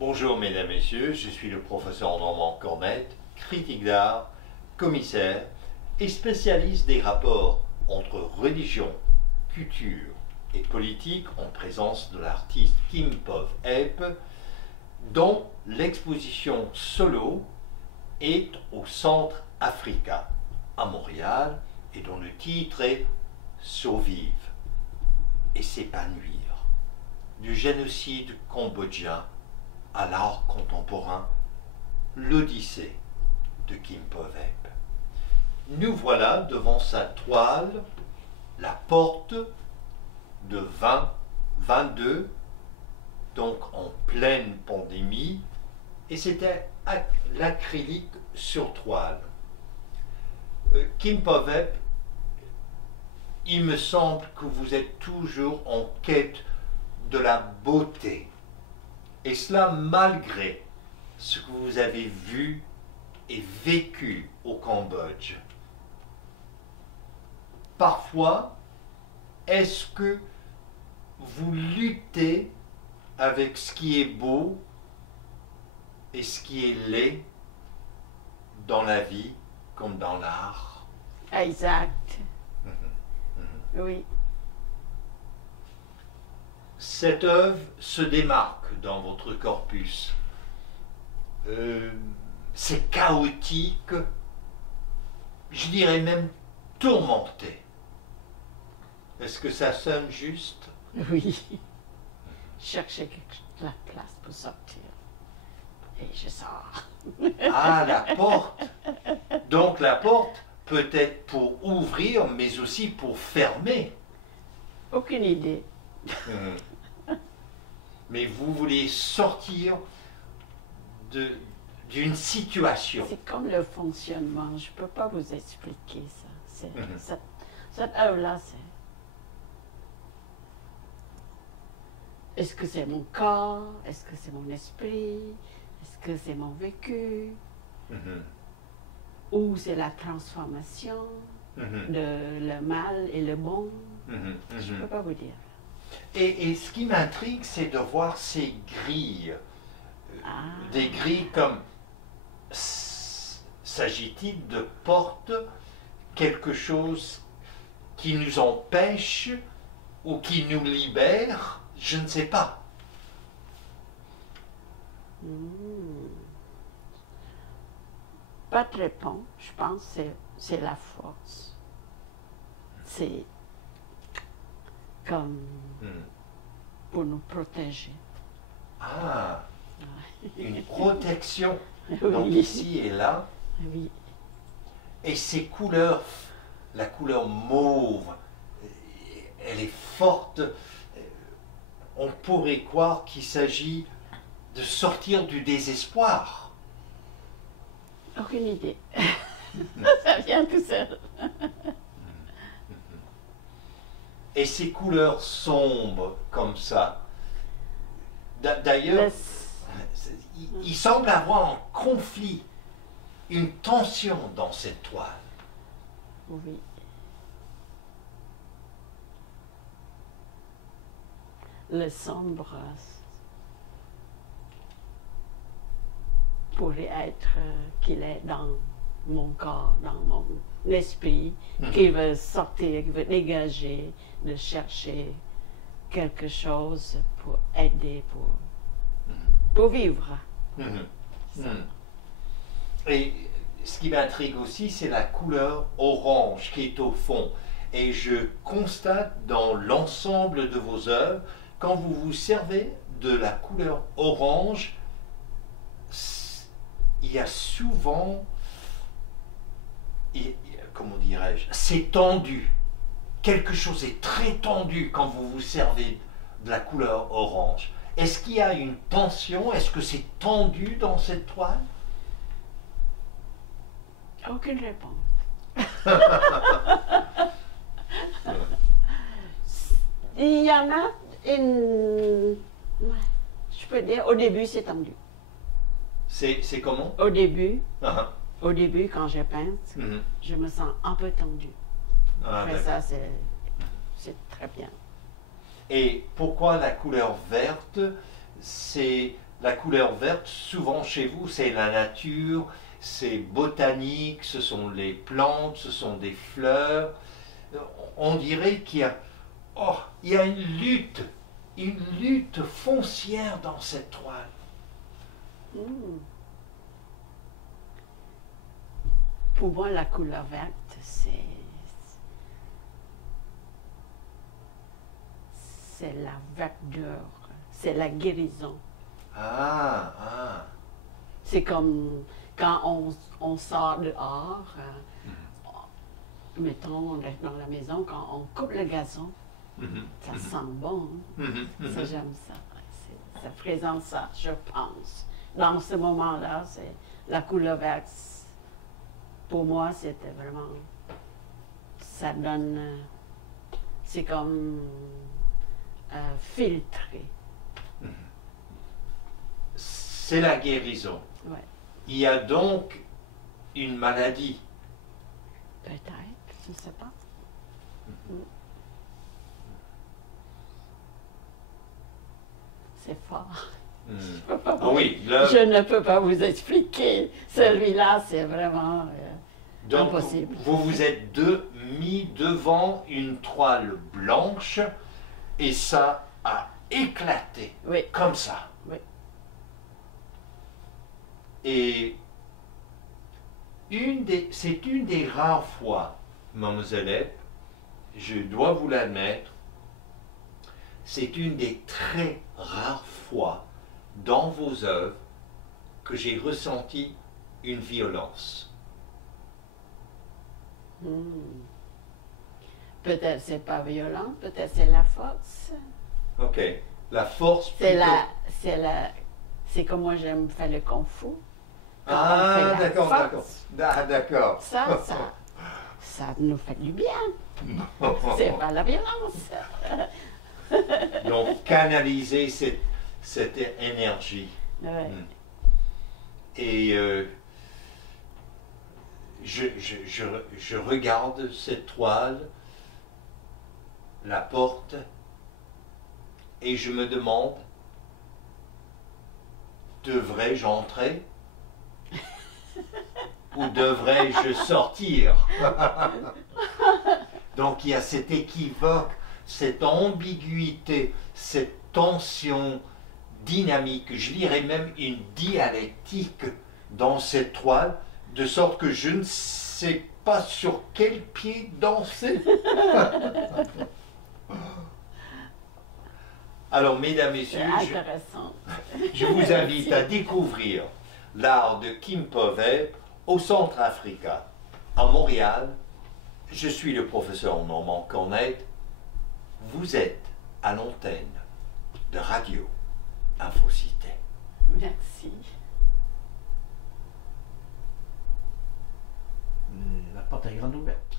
Bonjour mesdames, messieurs, je suis le professeur Normand Cornette, critique d'art, commissaire et spécialiste des rapports entre religion, culture et politique en présence de l'artiste Kim Pov-Eep, dont l'exposition solo est au Centre Africa à Montréal et dont le titre est Survivre et s'épanouir, du génocide cambodgien à l'art contemporain, l'Odyssée de Kim Pov-Eep. Nous voilà devant sa toile, La Porte de 2022, donc en pleine pandémie, et c'était l'acrylique sur toile. Kim Pov-Eep, il me semble que vous êtes toujours en quête de la beauté, et cela malgré ce que vous avez vu et vécu au Cambodge. Parfois, est-ce que vous luttez avec ce qui est beau et ce qui est laid dans la vie comme dans l'art? Exact. Oui. Cette œuvre se démarque dans votre corpus. C'est chaotique, je dirais même tourmenté. Est-ce que ça sonne juste? Oui. Chercher la place pour sortir. Et je sors. Ah, la porte. Donc la porte peut être pour ouvrir, mais aussi pour fermer. Aucune idée. Mais vous voulez sortir d'une situation. C'est comme le fonctionnement. Je ne peux pas vous expliquer ça. Cette œuvre-là, c'est... Est-ce que c'est mon corps? Est-ce que c'est mon esprit? Est-ce que c'est mon vécu? Ou c'est la transformation de le mal et le bon? Je ne peux pas vous dire. Et ce qui m'intrigue, c'est de voir ces grilles. Des grilles comme... S'agit-il de porte quelque chose qui nous empêche ou qui nous libère? Je ne sais pas. Pas de réponse. Je pense que c'est la force. C'est comme pour nous protéger. Ah, une protection. Oui. Donc ici et là. Oui. Et ces couleurs, la couleur mauve, elle est forte. On pourrait croire qu'il s'agit de sortir du désespoir. Aucune idée. Ça vient tout seul. Et ces couleurs sombres comme ça, d'ailleurs, il semble avoir un conflit, une tension dans cette toile. Oui. Le sombre pourrait être qu'il est dans mon corps, dans mon esprit, qui veut sortir, qui veut dégager, de chercher quelque chose pour aider, pour vivre. Et ce qui m'intrigue aussi, c'est la couleur orange qui est au fond. Et je constate dans l'ensemble de vos œuvres, quand vous vous servez de la couleur orange, il y a souvent, comment dirais-je, c'est tendu. Quelque chose est très tendu quand vous vous servez de la couleur orange. Est-ce qu'il y a une tension? Est-ce que c'est tendu dans cette toile? Aucune réponse. Il y en a une... Je peux dire, au début, c'est tendu. C'est comment? Au début, quand je peins, je me sens un peu tendue. Après ça, c'est très bien. Et pourquoi la couleur verte? C'est la couleur verte, souvent chez vous, c'est la nature, c'est botanique, ce sont les plantes, ce sont des fleurs. On dirait qu'il y a, oh, il y a une lutte foncière dans cette toile. Hmm. Pour moi, la couleur verte, c'est la verdure, c'est la guérison. Ah, ah. C'est comme quand on sort dehors, mettons dans la maison, quand on coupe le gazon, ça sent bon. Ça, j'aime ça. Ça présente ça, je pense. Dans ce moment-là, c'est la couleur verte. Pour moi, c'était vraiment. Ça donne. C'est comme filtré. C'est la guérison. Ouais. Il y a donc une maladie. Peut-être, je ne sais pas. C'est fort. Ah oui, là, Je ne peux pas vous expliquer. Celui-là, c'est vraiment donc impossible. vous vous êtes mis devant une toile blanche et ça a éclaté Oui, comme ça. oui. Et c'est une des rares fois, mademoiselle Epp, je dois vous l'admettre, c'est une des très rares fois dans vos œuvres que j'ai ressenti une violence. Peut-être c'est pas violent, peut-être c'est la force. Ok, la force C'est plutôt. c'est comme moi j'aime faire le kung fu. Quand on fait Ah, la d'accord, force, d'accord. Ah, d'accord. Ça nous fait du bien. C'est pas la violence. Donc, canaliser cette énergie. Ouais. Et je regarde cette toile, la porte, et je me demande, devrais-je entrer ou devrais-je sortir? Donc il y a cet équivoque, cette ambiguïté, cette tension dynamique, je dirais même une dialectique dans cette toile, de sorte que je ne sais pas sur quel pied danser. Alors, mesdames, C'est messieurs, intéressant. je vous invite à découvrir l'art de Kimpove au Centrafrica, à Montréal. Je suis le professeur Normand Cornette. Vous êtes à l'antenne de Radio Infocité. Merci. La porte est grande ouverte.